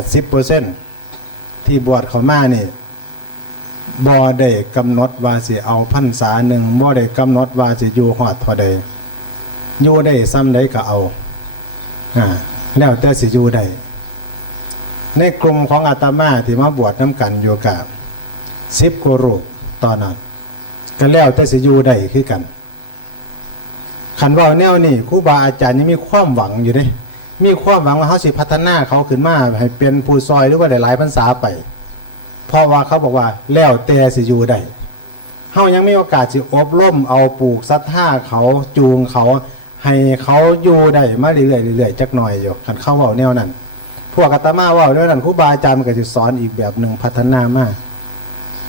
ดสิบเปอร์เซ็นที่บวชเขามานี่บ่ได้กำหนดว่าสิเอาพรรษาหนึ่งบ่ได้กำหนดว่าสิอยู่หอดเท่าใดอยู่ได้ซ้ำใดก็เอาอ่าแล้วแต่สิอยู่ได้ในกลุ่มของอาตมาที่มาบวชน้ำกันอยู่กับสิบกว่ารูตอนนั้นก็แล้วแต่สิอยู่ได้คือกันขันว่าแนวนี่ครูบาอาจารย์ยังมีความหวังอยู่เด้ มีความหวังว่าเขาสิพัฒนาเขาขึ้นมาให้เป็นผู้ซอยหรือว่าหลายๆพรรษาไป เพราะว่าเขาบอกว่าแล้วแต่สิอยู่ได้เฮายังมีโอกาสสิอบรมเอาปลูกศรัทธาเขาจูงเขาให้เขาอยู่ได้มาเรื่อยๆเรื่อยๆจักหน่อยอยู่ขันเข้าเว้าแนวนั้นพวกอาตมาว่าแนวนั้นครูบาอาจารย์มันก็สิสอนอีกแบบหนึ่งพัฒนามาก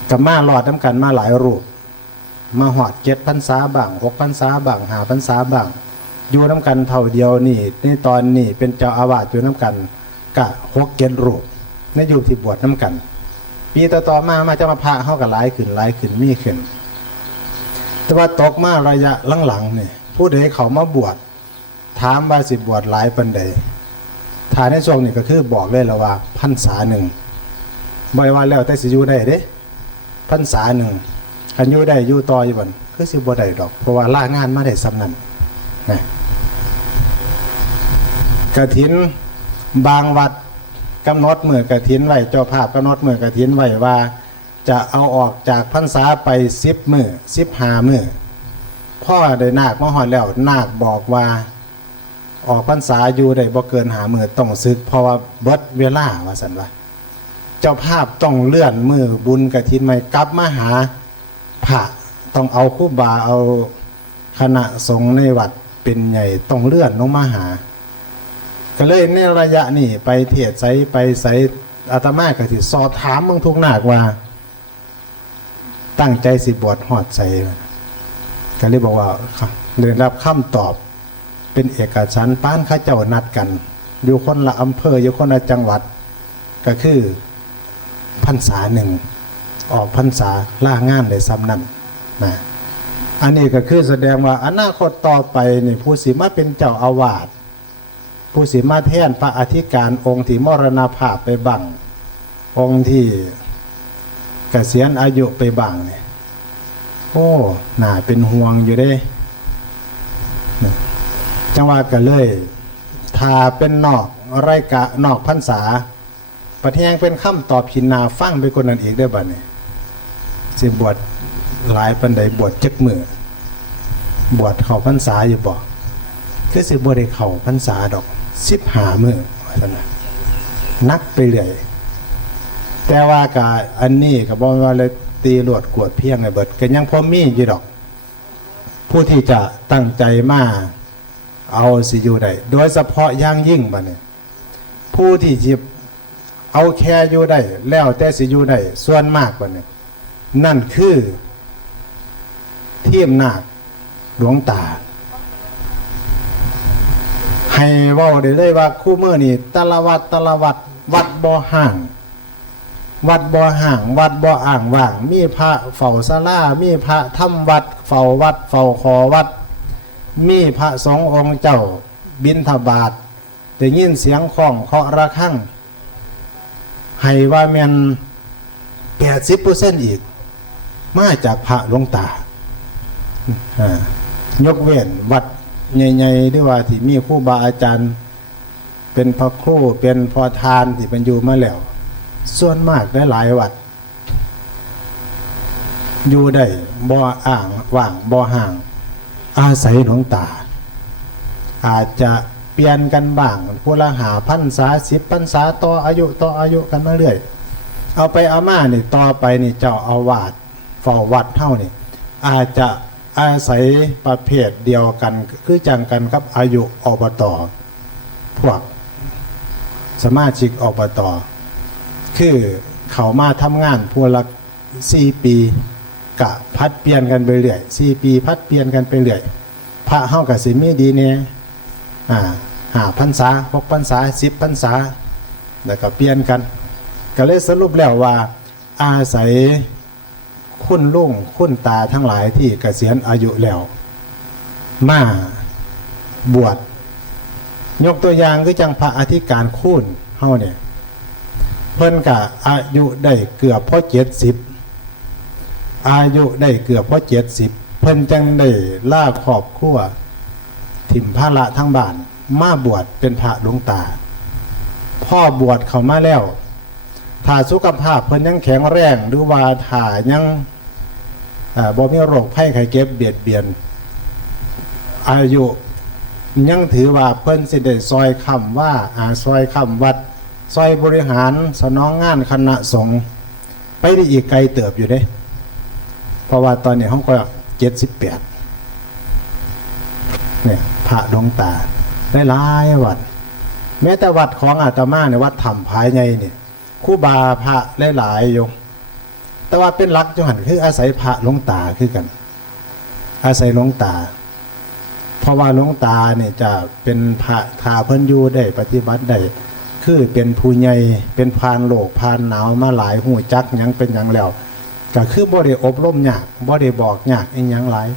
กับมาหลอดน้ำกันมาหลายรูป มาหอดเจ็ดพรรษาบางหกพรรษาบางหาพรรษาบาง อยู่น้ำกันเท่าเดียวนี่ในตอนนี้เป็นเจ้าอาวาสอยู่น้ำกันกะหกเกณฑ์รูปในยุคที่บวชน้ำกัน ปีต่อๆมามาจะมาพระเข้ากับหลายขึ้นหลายขึ้นมีขึ้น แต่ว่าตกมาระยะหลังๆนี่ผู้ใดเขามาบวชถามว่าสิบวชหลายปันใดฐานในช่วงนี้ก็คือบอกเลยล้วว่าพรรษาหนึ่งบ่อยว่าแล้วแต่สิอยู่ได้เด้พรรษาหนึ่งคันอยู่ได้อยู่ต่ออยู่บนคือสิบ่ได้ดอก เพราะว่าล่างานมาได้สำนันนะ กระถินบางวัดกำหนดมือกระถินไว้เจ้าภาพกำหนดมือกระถินไว้ว่า จะเอาออกจากพรรษาไปสิบมือสิบหามือพ่อได้นาคมาหอดแล้วนาคบอกว่า ออกพรรษาอยู่ได้บ่เกินหามือต้องซึก เพราะว่าเบิดเวลาว่าสันว่าเจ้าภาพต้องเลื่อนมือบุญกระถินใหม่กลับมาหาพระต้องเอาคู่บาเอาคณะสงฆ์ในวัดเป็นใหญ่ต้องเลื่อนลงมาหา ก็เลยในระยะนี้ไปเทศไสไปไสอาตมาก็สิสอบถามมึงทุกหนักว่า ตั้งใจสิบวชหอดใสก็เลยบอกว่าเรียนรับคำตอบเป็นเอกฉันป้านข้าเจ้านัดกัน อยู่คนละอำเภออยู่คนละจังหวัด ก็คือพรรษาหนึ่งออกพรรษาล่างานเลยซ้ำนั่นนะอันนี้ก็คือแสดงว่าอนาคตต่อไปนี่ผู้สิมาเป็นเจ้าอาวาส ผู้สิมาแทนพระอธิการองค์ที่มรณภาพไปบังองค์ที่เกษียณอายุไปบังเนี่ยโอ้น่าเป็นห่วงอยู่เด้จังหวะกันเลยถ้าเป็นนอกไรกะนอกพรรษาประเทศเป็นคำตอบพินนาฟังไปคนนั้นเองได้บ่เนี่ยสิบวชหลายปันใดบวชจักมือบวชเข้าพรรษาอยู่บ่คือสิบ่ได้เข้าพรรษาดอก สิบหามือว่าซั่นน่ะนักไปเรื่อยแต่ว่ากะอันนี้ก็บ่ว่าเลยตีรวดกวดเพียงไอ้เบิดก็ยังพอมีอยู่ดอก ผู้ที่จะตั้งใจมาเอาสิอยู่ได้โดยเฉพาะอย่างยิ่งบัดนี้ผู้ที่จิบเอาแค่อยู่ได้ แล้วแต่สิอยู่ได้ส่วนมากบัดนี้นั่นคือเทียมนาคหลวงตา ให้เว่าได้เลยว่าคู่มือนี่แตละวัดแตละวัดวัดบ่อห่าง วัดบ่อห่าง วัดบ่ออ่างว่าง มีพระเฝ้าศาลามีพระทำวัด เฝ้าวัด เฝ้าคอวัด มีพระสององค์เจ้า บินทบาทได้ยินเสียงของเคาะระฆังให้ว่าแมนแปดสิบเปอร์เซ็นต์อีก มาจากพระหลวงตายกเว้นวัด ใหญ่ๆด้วยว่าที่มีครูบาอาจารย์ เป็นพระครูเป็นพอทานที่เป็นอยู่มาแล้ว ส่วนมากได้หลายวัด อยู่ได้บ่ออ่างว่างบ่อห่าง อาศัยหลวงตา อาจจะเปลี่ยนกันบ้างผู้ละหาพันษาสิบพันษาต่ออายุต่ออายุกันมาเรื่อยเอาไปเอามานี่ต่อไปนี่เจ้าอาวาสเฝ้าวัดเท่านี่อาจจะ อาศัยประเภทเดียวกัน คือจังกันกับอายุอบตพวกสมาชิกอบตคือเขามาทำงานพวกละสี่ปีกะพัดเปลี่ยนกันไปเรื่อยสี่ปี พัดเปลี่ยนกันไปเรื่อยพระเฮากับสิมีดีเนี่ยอ่าหาพันษาหกพันษาสิบพันษาแล้วก็เปลี่ยนกัน ก็เลยสรุปแล้วว่าอาศัย คุณลุงคุณตาทั้งหลายที่เกษียณอายุแล้ว มาบวชยกตัวอย่างคือจังพระอธิการคุณเฮาเนี่ย เพิ่นกะอายุได้เกือบพอเจ็ดสิบอายุได้เกือบพอเจ็ดสิบเพิ่นจังได้ล่าครอบครัวถิ่มพระละทั้งบ้าน มาบวชเป็นพระหลวงตา พ่อบวชเขามาแล้ว ถ้าสุขภาพเพิ่นยังแข็งแรงหรือว่าถ้ายังบ่มีโรคภัยไข้เจ็บเบียดเบียน อายุยังถือว่าเพิ่นสิได้ซอยคำว่าอาซอยคำวัด ซอยบริหารสนองงานคณะสงฆ์ไปได้อีกไกลเติบอยู่เด้ เพราะว่าตอนนี้ห้องก็เจ็ดสิบแปดเนี่ยพระดวงตาได้หลายวัด แม้แต่วัดของอาตมาในวัดถ้ำภายในเนี่ย คู่บาพระหลายๆอยู่แต่ว่าเป็นหลักจังหันคืออาศัยพระหลวงตาคือกัน อาศัยหลวงตา เพราะว่าหลวงตาเนี่ยจะเป็นพระทาเพิ่นอยู่ได้ปฏิบัติได้คือเป็นผู้ใหญ่เป็นพานโลกพานหนาวมาหลายหูจักยังเป็นยังแล้วก็คือบ่ได้อบรมยากบ่ได้บอกยากอีหยังหลาย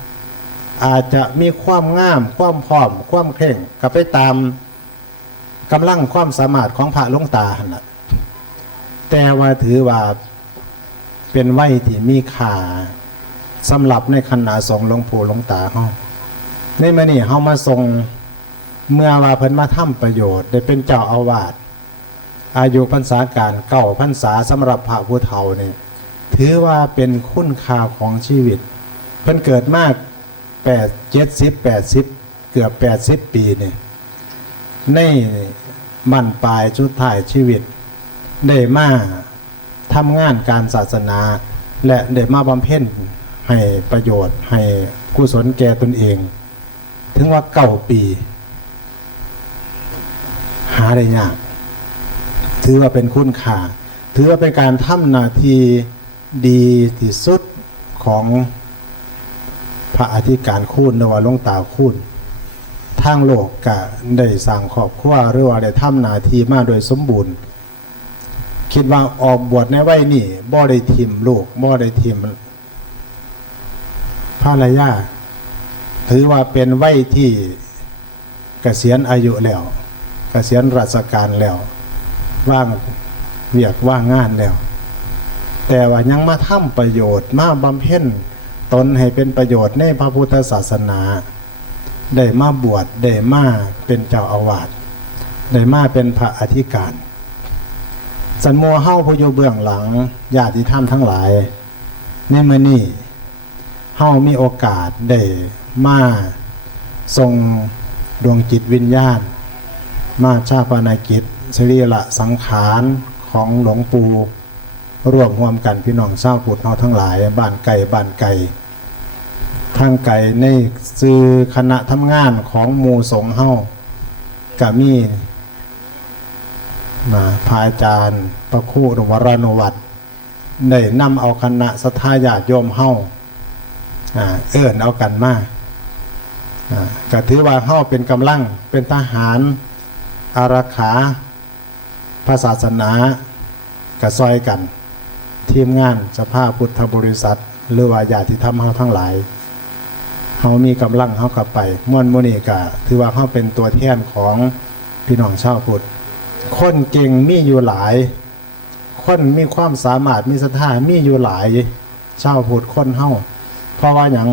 อาจจะมีความงามความพร้อม ความเคร่งก็ไปตามกำลังความสามารถของพระหลวงตาหนน่ะ แต่ว่าถือว่าเป็นไหวที่มีค่าสำหรับในคณะสงฆ์หลวงปู่หลวงตาเฮาในมื้อนี้เฮามาทรงเมื่อว่าเพิ่นมาทำประโยชน์ ได้เป็นเจ้าอาวาสอายุพรรษาการเก้าพรรษาสำหรับพระผู้เฒ่านี่ถือว่าเป็นคุณค่าของชีวิต เพิ่นเกิดมากแปดเจ็ดสิบแปดสิบเกือบแปดสิบปีเนี่ยในมันปลายชุดถ่ายชีวิต ได้มาทำงานการศาสนา และได้มาบำเพ็ญให้ประโยชน์ ให้กุศลแก่ตนเอง ถึงว่าเก้าปี หาได้ยาก ถือว่าเป็นคุณค่าถือว่าเป็นการทำนาทีดีที่สุดของพระอธิการคูณนวาหลงตาคูณทางโลกกะได้สั่งขอบครัวหรือว่าได้ทำนาทีมาโดยสมบูรณ์ คิดว่าออกบวชในวัยนี้บ่ได้ทิมลูกบ่ได้ทิมภรรยาถือว่าเป็นวัยที่เกษียณอายุแล้ว เกษียณราชการแล้ว ว่างเวียกว่างงานแล้ว แต่ว่ายังมาทำประโยชน์มาบำเพ็ญตนให้เป็นประโยชน์ในพระพุทธศาสนา ได้มาบวชได้มาเป็นเจ้าอาวาสได้มาเป็นพระอธิการ สันโมเฮาผู้อยู่เบื้องหลังญาติธรรมทั้งหลาย ในมื้อนี้เฮามีโอกาสได้มาทรงดวงจิตวิญญาณ มาชาปนกิจสรีละสังขารของหลวงปู่ร่วมร่วมกันพี่น้องชาวพุทธเฮาทั้งหลาย บ้านไก่บ้านไก่ทางไก่ในซื้อคณะทำงานของหมู่สงเฮากะมี มาพระอาจารย์พระครู่วรานวัตรได้นำเอาคณะสัทธาญาติโยมเฮาอ่าเอื้อนเอากันมาอ่าก็ถือว่าเข้าเป็นกำลังเป็นทหารอารักขาพระศาสนากระซอยกัน ทีมงานสภาพพุทธบริษัท หรือว่าญาติธรรมเขาทั้งหลายเขามีกำลังเขากลับไปม่วนโมนีกะถือว่าเขาเป็นตัวแทนของพี่น้องชาวพุทธ คนเก่งมีอยู่หลาย คนมีความสามารถมีศรัทธามีอยู่หลายชาวพุทธคนเฮาเพราะว่าอย่าง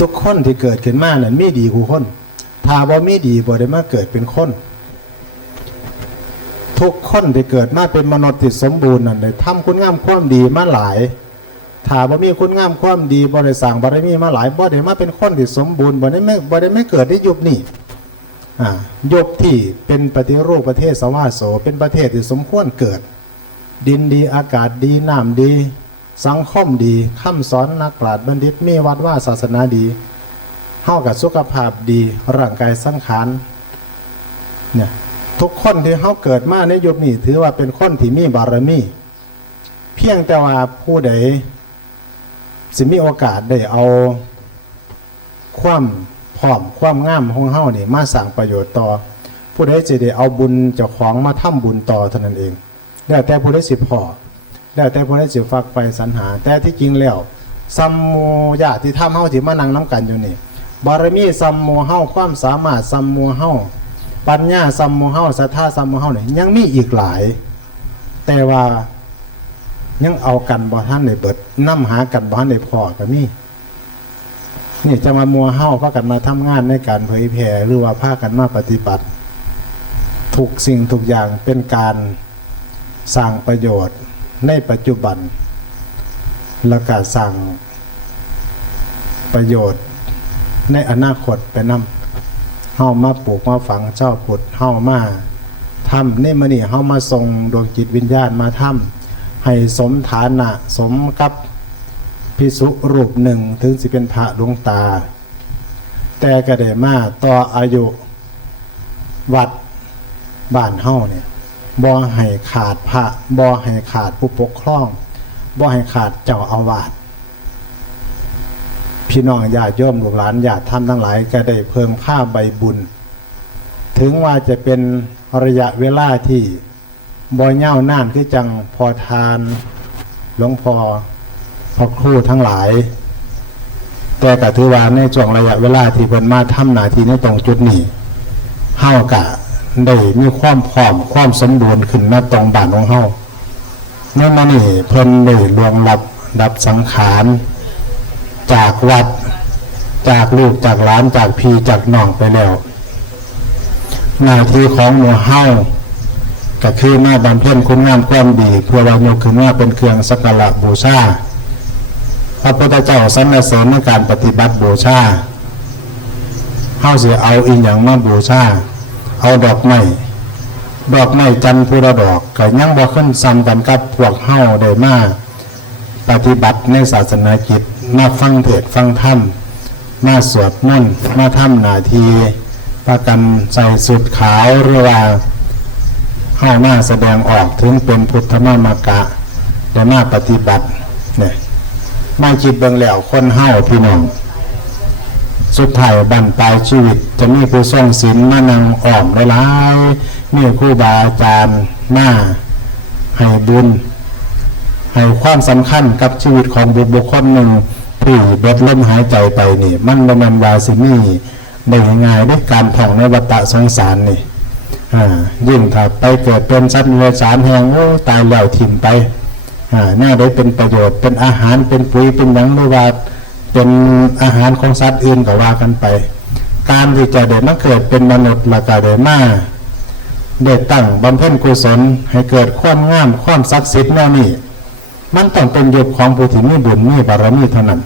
ทุกคนที่เกิดขึ้นมานั้นมีดีกูคนถ้าบ่มีดีบ่ได้มาเกิดเป็นคน ทุกคนที่เกิดมาเป็นมนุษย์ที่สมบูรณ์นั่นได้ทำคุณงามความดีมาหลายถ้าบ่มีคุณงามความดีบ่ได้สร้างบารมีมาหลายบ่ได้มาเป็นคนที่สมบูรณ์บ่ได้ไม่บ่ได้ไม่เกิดในยุคนี้อ่า ยุคที่เป็นปฏิรูปประเทศสวาโสเป็นประเทศที่สมควรเกิด ดินดีอากาศดีน้ำดี สังคมดีคำสอนนักปราชญ์บัณฑิตมีวัดว่าศาสนาดีเฮากับสุขภาพดีร่างกายสังขารเนี่ยทุกคนที่เฮาเกิดมาในยุคนี้ถือว่าเป็นคนที่มีบารมี เพียงแต่ว่าผู้ใดสิมีโอกาสได้เอาความ พร้อมความงามของเฮานี่มาสร้างประโยชน์ต่อ ผู้ใดจะได้เอาบุญเจ้าของมาทำบุญต่อเท่านั้นเอง แล้วแต่ผู้ใดสิพอแล้วแต่ผู้ใดสิฟักไฟสรรหา แต่ที่จริงแล้วซัมโมญาติธรรมเฮาที่มานั่งน้ำกันอยู่นี่บารมีซัมโมเฮาความสามารถซัมโมเฮาปัญญาซัมโมเฮาศรัทธาซัมโมเฮาเนี่ยยังมีอีกหลาย แต่ว่ายังเอากันบ่ท่านในเบิดนํหากันบ่ท่านในพอก็มี นี่จะมามัวเฮาพากันมาทำงานในการเผยแผ่หรือว่าพากันมาปฏิบัติทุกสิ่งทุกอย่างเป็นการสร้างประโยชน์ในปัจจุบัน แล้วก็สร้างประโยชน์ในอนาคตไปนำเฮามาปลูกมาฝังเจ้าพุทธเฮามาทำนี่มานี่เฮามาทรงดวงจิตวิญญาณมาทำให้สมฐานะสมกับ พิสุรูปหนึ่งถึงสิเป็นพระดวงตา แต่ก็ได้มาต่ออายุวัดบ้านเฮาเนี่ยบ่ให้ขาดพระบ่ให้ขาดผู้ปกครองบ่ให้ขาดเจ้าอาวาสพี่น้องญาติโยมลูกหลานญาติท่านทั้งหลายก็ได้เพิ่มค่าใบบุญ ถึงว่าจะเป็นระยะเวลาที่บ่เย่าวนานคือจังพอทานหลวงพ่อ พอครูทั้งหลาย แต่ก็ถือว่าในช่วงระยะเวลาที่เพิ่นมาทำหน้าที่ในตรงจุดนี้เฮากะได้มีความพร้อมความสมบูรณ์ขึ้นมาตรงบ้านของเฮาเมื่อมานี่เพิ่นได้ลวงลับดับสังขารจากวัดจากลูกจากหลานจากพี่จากน้องไปแล้วหน้าที่ของหมู่เฮาก็คือมาบำเพ็ญคุณงามความดีเพื่อว่ายกขึ้นมาเป็นเครื่องสักการะบูชา พระพุทธเจ้าสรรเสริญในการปฏิบัติบูชาเฮาสิเอาอีหยังมาบูชา เอาดอกไม้ดอกไม้จันทร์พุระดอกก็ยังบ่ขึ้นซ้ำกันกับพวกเฮาได้มาปฏิบัติในศาสนากิจมาฟังเทศฟังธรรมมาสวดมนต์มาทำหนาทีประกันใส่สุดขาวหรือว่าเข้ามาแสดงออกถึงเป็นพุทธมามากะ และมาปฏิบัติเนี่ย มาคิดเบิ่งแล้วคนเฮาพี่น้อง สุดท้ายบั้นปลายชีวิต จะมีผู้ทรงศีลมานั่งอ้อมหลายๆมีครูบาอาจารย์มาให้บุญ ให้ความสำคัญกับชีวิตของบุคบุคคลหนึ่งที่เบิดลมหายใจไปนี่ มันบ่แมันวาสิมีได้ง่ายๆด้วยการท่องในวัฏสงสารนี่อ่ายิ่งถ้าไปเกิดเป็นสัตว์เลื้อยสารแหงโอ้ตายแล้วถิ่มไป อ่าน่าได้เป็นประโยชน์เป็นอาหารเป็นปุ๋ยเป็นยังหรือว่าเป็นอาหารของสัตว์อื่นก็ว่ากันไป การที่จะเดิดมาเกิดเป็นมนุษย์ละก็ได้มาได้ตั้งบำเพ็ญกุศลให้เกิดความงามความศักดิ์สิทธิ์แนวนี้มันต้องเป็นยุคของผู้ที่มีบุญมีบารมีเท่านั้น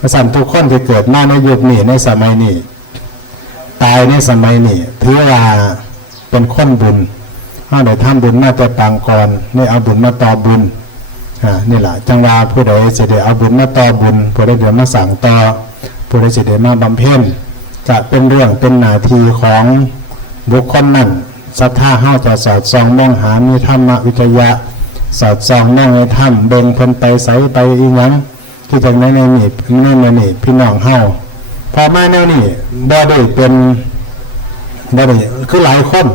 พระสันทุกคนที่เกิดมาในยุคนี้ในสมัยนี้ตายในสมัยนี้ถือว่าเป็นคนบุญถ้าได้ทำบุญมาแต่ปางก่อนนี่เอาบุญมาต่อบุญ นี่แหละจังว่าผู้ใดจะได้เอาบุญมาต่อบุญ ผู้ใดเดี๋ยวมาสั่งต่อผู้ใดจะได้มาบำเพ็ญจะเป็นเรื่องเป็นหน้าที่ของบุคคลนั้นศรัทธาเฮาจะสอดส่องมองหามีธรรมวิจยะ สอดส่องนั่งในถ้ำเบ่งเพิ่นไปใสไปอีหยังที่จังในในนี่ในในนี่พี่น้องเฮาพอมาแนวนี้บ่ได้เป็นบ่ได้คือหลายคน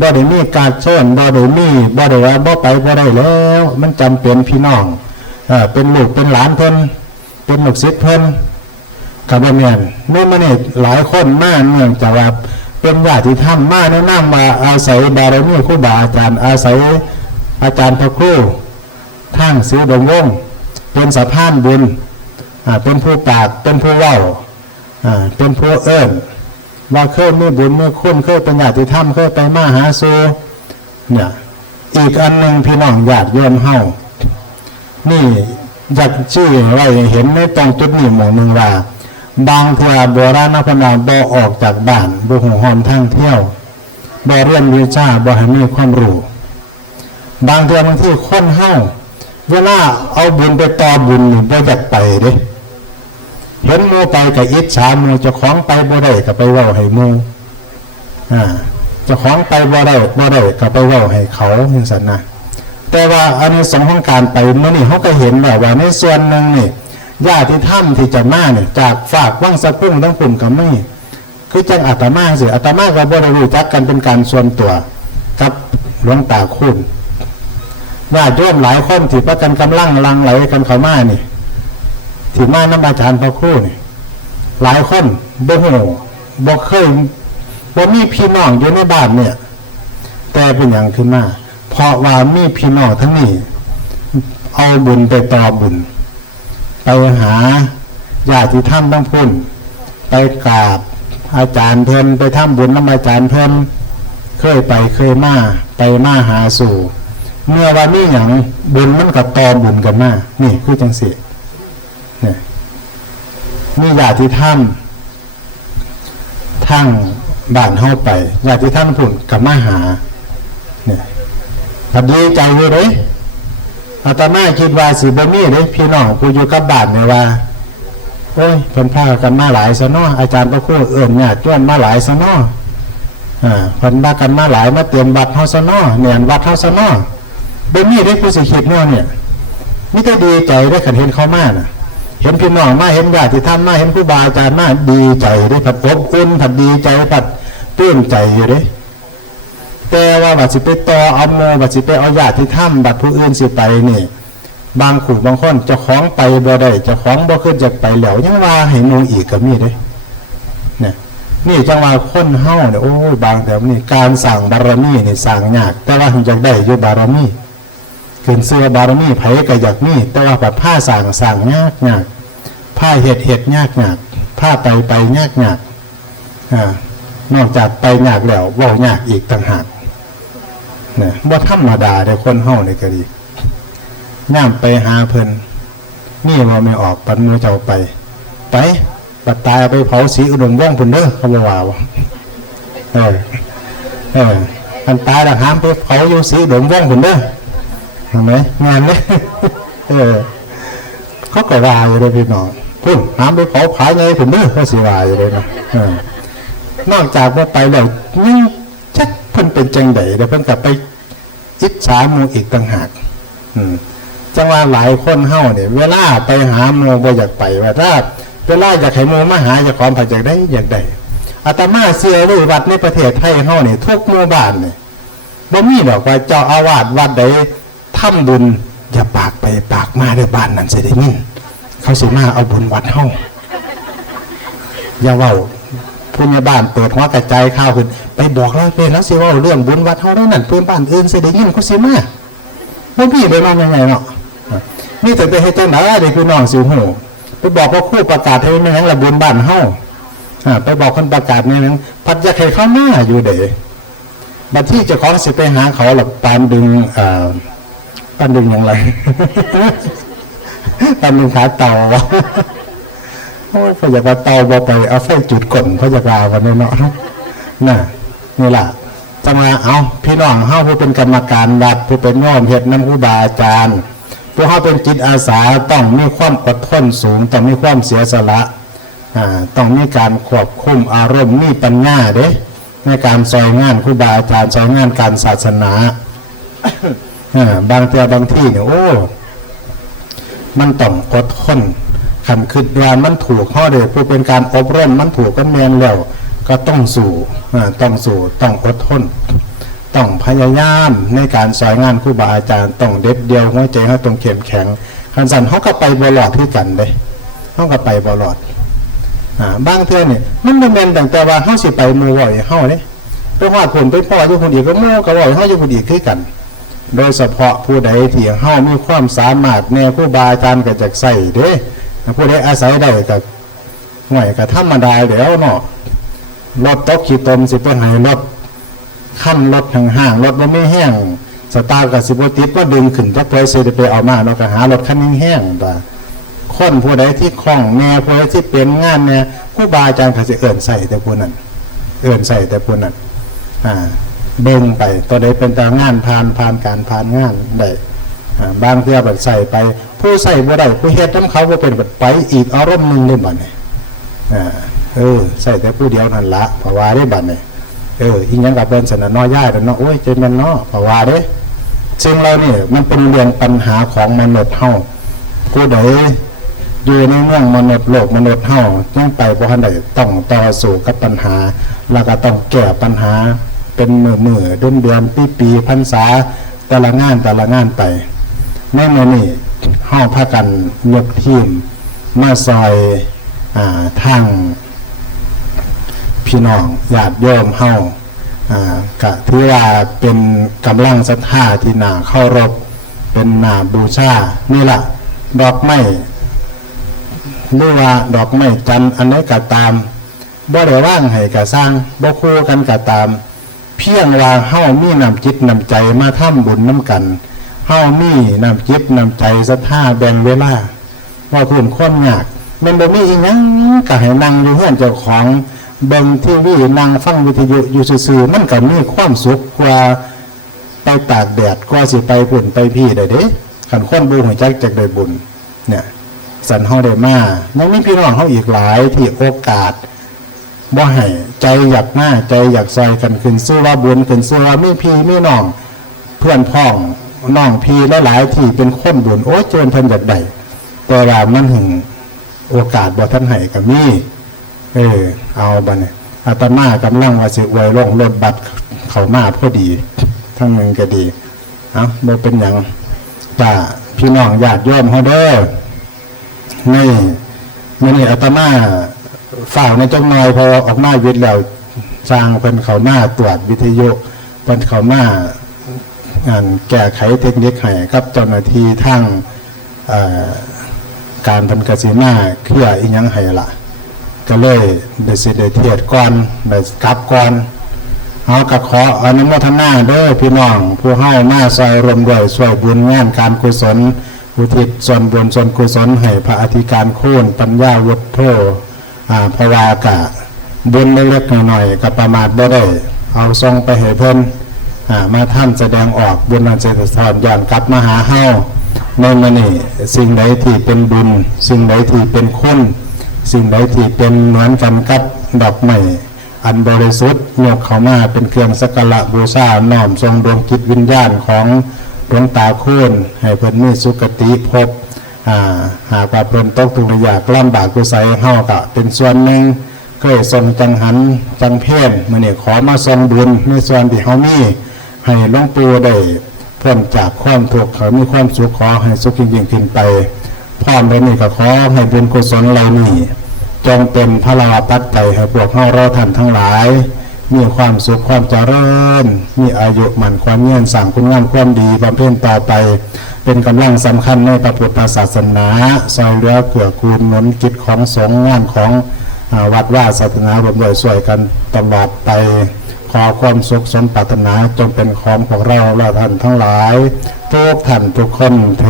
บ่ได้มีการโซนบ่ได้มีบ่ได้ว่าบ่ไปบ่ได้แล้ว มันจำเป็นพี่น้องเออเป็นลูกเป็นหลานเพิ่นเป็นลูกศิษย์เพิ่นกับแม่นเมื่อมานี่หลายคนมากเนื่องจากว่าเป็นญาติธรรมมาแนะนำว่าอาศัยบารมีครูบาอาจารย์อาศัยอาจารย์พระครูทางซื้อดงวงเป็นสะพานบุญอ่าเป็นผู้ปากเป็นผู้เว้าอ่าเป็นผู้เอิ้น ว่าเคยมีบุญเมีคุณเคยเป็นญาติธรรมเคยไปมาหาสู่เนี่ยอีกอันหนึ่งพี่น้องญาติโยมเฮานี่อยากชื่อไว้เห็นในตรงจุดนี้หมู่หนึ่งว่า บางเทื่อโบราณพนาบ่ออกจากบ้านบ่หูหอมทางเที่ยวบ่เรียนวิชาบ่ให้มีความรู้บางเดือบางที่คนเฮาเวลาเอาบุญไปต่อบุญนี่บ่อยากไปเด้ เห็นมูไปกับอิจฉามูเจ้าของไปบ่ได้ก็ไปเว้าให้มูอ่าเจ้าของไปบ่ได้บ่ได้ก็ไปเว้าให้เขาจังซั่นนะแต่ว่าอันนี้สองของการไปมื้อนี้เขาก็เห็นแล้วว่าในส่วนหนึ่งนี่ญาติธรรมที่จะมาเนี่ยจากฝากว่างสะพุ่งทั้งกลุ่มก็ไม่คือจังอาตมาสิอาตมาก็บ่ได้รู้จักกันเป็นการส่วนตัวกับหลวงตาคุณญาติโยมหลายคนที่ประกันกำลังลังไหลกันเข้ามานี่ ที่มาน้ำอาจารย์พระครู่นี่หลายคนบ่หูบ่เคยบว่ามีพี่น้องอยู่ในบ้านเนี่ย แต่เป็นอย่างขึ้นมาเพราะว่ามีพี่น้องทั้งนี้ เอาบุญไปต่อบุญ ไปหาญาติธรรมทั้งพุ่น ไปกราบอาจารย์เพิ่นไปทำบุญน้ำอาจารย์เพิ่นเคยไปเคยมาไปมาหาสู่ เมื่อวันนี้อย่างบุญมันกับต่อบุญกันมานี่คือจังสิเนี่ย มีญาติธรรมทั้งบ้านเฮาไปญาติธรรมพุ่นกับมาหา เนี่ยพัดดีใจอยู่เลยอาตมาคิดว่าสิบ่มีเลยพี่น้องผู้อยู่กับบ้านเนี่ยว่าโอ้ยเพิ่นพากันมาหลายซะเนาะอาจารย์พระครูเอิ่นญาติโยมมาหลายซะเนาะอ่าเพิ่นพากันมาหลายมาเตรียมวัดเฮาซะเนาะเนี่ยวัดเฮาซะเนาะบ่มีได้ผู้สิคิดเนาะเนี่ยมีแต่ดีใจได้คันเห็นเขามาน่ะ เห็นพี่น้องมาเห็นญาติธรรมมาเห็นครูบาอาจารย์มาดีใจได้ผัดอบอุ่นผัดดีใจผัดปลื้มใจอยู่เด้แต่ว่าบัดสิไปต่อเอาโมบัดสิไปเอาญาติธรรมบัดผู้อื่นสิไปนี่ บางขู่บางคนจะคล้องไปบ่ได้จะคล้องบ่ขึ้นจากไปแล้วยังว่าให้หนูอีกก็มีเด้เนี่ยนี่จังว่าคนเฮาเนี่ยโอ้ยบางแต่นี่การสั่งบารมีนี่สั่งยาก แต่ว่าอยากได้อยู่บารมี ขึ้นเสื้อบารมีไผก็อยากมีแต่ว่าแบบผ้าสั่งสั่งยากยากผ้าเห็ดเห็ดยากยากผ้าไปไปยากยากนอกจากไปยากแล้วว่ายากอีกต่างหากเนี่ยบ่ธรรมดาเด้คนเฮานี่ก็ดีย่ามไปหาเพิ่นนี่ว่าไม่ออกปันมือเจ้าไป ไปปัดตายไปเผาสีอุดมว่องพุ่นเด้อเขาบอกว่าเออเอออันตายแล้วหามไปเผาอยู่สีอุดมว่องพุ่นเด้อ เห็นไหมงานเนี่ยเออเขาก็ว่าอยู่เลยพี่น้องพุ่นหามไปเผาผายไงพุ่นเด้อเขาสิว่าอยู่เลยนะนอกจากว่าไปแล้วยังชักเพิ่นเป็นจังไดเดี๋ยวเพิ่นกลับไปอิจฉามูอีกต่างหากจังว่าหลายคนเฮาเนี่ยเวลาไปหาโมบ่อยากไปว่าถ้าเวลาอยากให้โมมาหาอยากความผัดอยากได้อยากได้อาตมาเสียไว้วัดในประเทศไทยเฮาเนี่ยทุกหมู่บ้านเนี่ยบ่มีดอกว่าเจ้าอาวาสวัดใด ทำบุญอย่าปากไปปากมาในบ้านนั้นสิได้ยินเขาสิมาเอาบุญวัดเฮาอย่าเว้าผู้ใหญ่บ้านเปิดหัวกระจายข้าวขึ้นไปบอกแล้วเป็นแล้วสิว่าเรื่องบุญวัดเฮาได้นั่นเพื่อนบ้านอื่นเสิได้ยินเขาสิมาบ่มีไปนอนยังไงเนาะนี่แต่ไปให้เจังได๋เด็กพี่น้องสิฮู้ไปบอกว่าคู่ประกาศให้แม่งละบุญบ้านเฮาอ่าไปบอกคนประกาศแม่งพัดยากให้เข้ามาอยู่เด้บัดที่จ้าขอสิไปหาเขาหลับปานดึงอ่า ปานดึงอย่างไรปานดึงขาเต่าโอ้ยพออยากว่าเต่าบ่ไปเอาไฟจุดก่นพระอยากลาวันนี้เนาะน่ะนี่ล่ะจะมาเอาพี่น้องเฮาผู้เป็นกรรมการวัดผู้เป็นน้อมเฮ็ดน้ำครูบาอาจารย์ผู้เฮาเป็นจิตอาสาต้องมีความอดทนสูงต้องมีความเสียสละอ่าต้องมีการควบคุมอารมณ์มีปัญญาเด้ในการซอยงานครูบาอาจารย์ซอยงานการศาสนาอ่า บางแต่บางที่เนี่ยโอ้ มันต้องอดทนคำคิดว่ามันถูกข้อเดียผู้เป็นการอบรมมันถูกก็แมนแล้ว ก็ต้องสู่ต้องสู่ต้องอดทน ต้องพยายามในการสอยงานครูบาอาจารย์ต้องเด็ดเดียวหัวใจเขาต้องเข้มแข็งคันสันเขาก็ไปบอลอดที่กันเลยเขาก็ไปบอลอดอ่าบางเทื่อเนี่ยมันไม่แมนแต่แต่ว่าเขาสิไปมูว่อยเขาเนี่ยไปหอดผลไปพ่ออยู่คนอีกก็หมูก็ว่อยเขาอยู่คนอีกคือกัน โดยเฉพาะผู้ใดที่เฮามีความสามารถแนวครูบาอาจารย์ก็จะใส่เด้ผู้ใดอาศัยได้ก็ห่วยก็ธรรมดาแล้วเนาะรถตกขี้ตมสิไปให้รถขั้นรถห่างๆรถว่าไม่แห้งสตาร์กับสิบติดก็ดึงขึ้นจักเพื่อสิได้ไปเอามาเนาะก็หารถคันแห้งๆว่าคนผู้ใดที่คล่องแน่ผู้ใดที่เป็นงานแน่ครูบาอาจารย์ก็สิเอิ่นใส่แต่ผู้นั้นเอิ่นใส่แต่ผู้นั้นอ่า เบิ่งไปตัวใดเป็นตางานผ่านผ่านการผ่านงานได้บางเทื่อแบบใส่ไป ผู้ใส่บ่ได้ผู้เฮ็ดน้ำเขาบ่เป็นแบบไปอีกอารมณ์หนึงเลยบัดนี้อ่าเออใส่แต่ผู้เดียวนั่นละเพราว่าได้บัดนี้เอออีหยังกับเบิ่นสนนน้อย่ายแล้เนาะโอ้ยเจนแม่นเนาะเพราว่าเด้ซึ่งเรานี่มันเป็นเรื่องปัญหาของมนุษย์เฮาผู้ใดอยู่ในเมืองมนุษย์โลกมนุษย์เฮายังไปบ่ทันได้ต้องต่อสู้กับปัญหา แล้วก็ต้องแก้ปัญหา เป็นมือมือเดือนเดือนปีปีพรรษาแต่ละงานแต่ละงานไปในมือนี้ห้าพากันยกทีมมาซอยอาทางพี่น้องญาติโยมเฮาอ่าก็ถือว่าเป็นกำลังศรัทธาที่นาเคารพเป็นนาบูชานี่ล่ะดอกไม้หรือว่าดอกไม้จันอันไหนก็ตามบ่ได้ว่างให้ก็สร้างบ่คู่กันก็ตาม เพียงว่าเฮามีนำจิตนำใจมาทำบุญน้ำกันเฮามีนำจิตนำใจศรัทธาแบ่งเวลาว่าคุณคนยากมันบ่มีอีหยังก็ให้นั่งอยู่เฮือนเจ้าของเบิ่งทีวีนั่งฟังวิทยุอยู่ซื่อๆมันก็มีความสุขกว่าไปตากแดดกว่าสิไปพุ่นไปพี่ได้เด้คันคนบ่ฮู้จักจักได้บุญเนี่ยสันเฮาได้มายังมีพี่น้องเฮาอีกหลายที่โอกาส บ่ให้ใจอยากหน้าใจอยากซอยกันขึ้นสู้ว่าบุญขึ้นสู้ว่ามีพี่มีน้อง เพื่อนพ้องน้องพี่หลายๆที่เป็นคนบุญโอ้เจริญเพิ่นอยากได้แต่ว่ามันหึงโอกาสบ่ทันให้ก็มีเออ เอาบันอาตมากำลังว่าสิอวยลงรถบัตรเขามาพอดี ทั้งหนึงก็ดีเอาบ่เป็นหยังจ้าพี่น้องญาติโยมเฮาเด้อนี่มันนี่อาตมา ฝ่าวในจังหน่อยพอออกมาวิทย์แล้วสร้างเป็นเขาหน้าตรวจวิทยุเป็นเขาหน้างานแก้ไขเทคนิคให้กับเจ้าหน้าที่ทั้งการพันกสิมาเคลียร์อีหยังให้ละก็เลยได้สิได้เทียดก่อนได้กลับก่อนเอากระขออนุโมทนาเด้อพี่น้อง ผู้ให้มาซอยรวมด้วยช่วยบุญงานการกุศลอุทิศส่วนบุญส่วนกุศลให้พระอธิการโค่นปัญญาวุฒโธ อ่าพระวากะบุญเล็กๆหน่อยๆกับประมาทบ่ได้เอาทรงไปให้เพิ่นอ่ามาท่านแสดงออกบุญนันเจตสอนย้อนกลับมาหาเฮาในมันนี่สิ่งใดที่เป็นบุญ สิ่งใดที่เป็นคุณสิ่งใดที่เป็นเหมือนกันกับดอกไม้อันบริสุทธิ์ยกเขามาเป็นเครื่องสักการะบูชาน้อมทรงดวงจิตวิญญาณของหลวงตาค่นให้เพิ่นมีสุคติพอ่า หากว่าเพิ่นตกทุกข์ยากลำบากกุไสเฮาก็เป็นส่วนหนึ่งเคยทรงจังหันจังเพียนมื้อนี้ขอมาทรงบุญในส่วนที่เฮามีให้หลวงปู่ได้พ้นจากความทุกข์เขามีความสุขขอให้สุขยิ่งๆขึ้นไปพร้อมแล้วนี่ก็ขอให้บุญกุศลเหล่านี้จงเป็นพระลาปัจจัยให้พวกเฮาเราท่านทั้งหลาย มีความสุขความเจริญ มีอายุหมันความเงียนสั่งคุณงามความดีบำเพ็ญต่อไป เป็นกำลังสำคัญในพระพุทธศาสนาซอยเรือเกื้อกูลนุนกิจของสงฆ์งานของอวัดว่าศาสนารวมด้วยช่วยกันตลอดไป ขอความสุขสมปรารถนาจงเป็นของพวกเราและท่านทั้งหลายทุกท่านทุกคนเท